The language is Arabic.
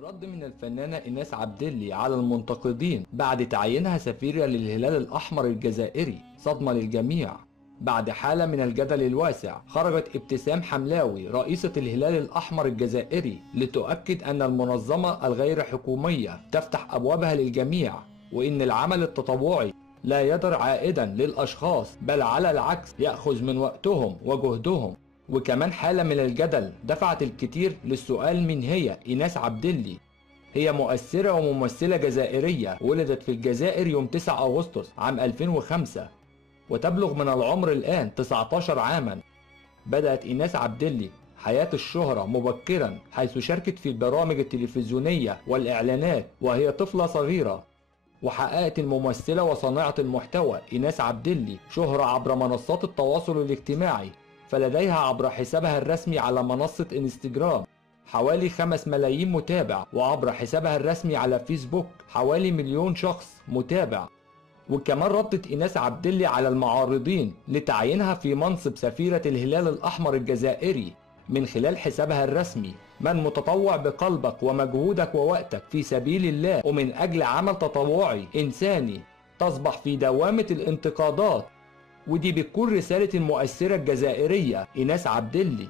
الرد من الفنانة إيناس عبدلي على المنتقدين بعد تعيينها سفيرة للهلال الأحمر الجزائري صدمة للجميع. بعد حالة من الجدل الواسع، خرجت ابتسام حملاوي رئيسة الهلال الأحمر الجزائري لتؤكد أن المنظمة الغير حكومية تفتح أبوابها للجميع، وإن العمل التطوعي لا يدر عائدا للأشخاص، بل على العكس يأخذ من وقتهم وجهدهم. وكمان حالة من الجدل دفعت الكثير للسؤال: من هي إيناس عبدلي؟ هي مؤثرة وممثلة جزائرية ولدت في الجزائر يوم 9 أغسطس عام 2005 وتبلغ من العمر الآن 19 عاما. بدأت إيناس عبدلي حياة الشهرة مبكرا، حيث شاركت في البرامج التلفزيونية والإعلانات وهي طفلة صغيرة. وحققت الممثلة وصانعة المحتوى إيناس عبدلي شهرة عبر منصات التواصل الاجتماعي، فلديها عبر حسابها الرسمي على منصة انستجرام حوالي 5 ملايين متابع، وعبر حسابها الرسمي على فيسبوك حوالي 1,000,000 شخص متابع. وكمان ردت إيناس عبدلي على المعارضين لتعيينها في منصب سفيرة الهلال الأحمر الجزائري من خلال حسابها الرسمي: من متطوع بقلبك ومجهودك ووقتك في سبيل الله ومن أجل عمل تطوعي إنساني تصبح في دوامة الانتقادات. ودي بتكون رسالة المؤثرة الجزائرية إيناس عبدلي.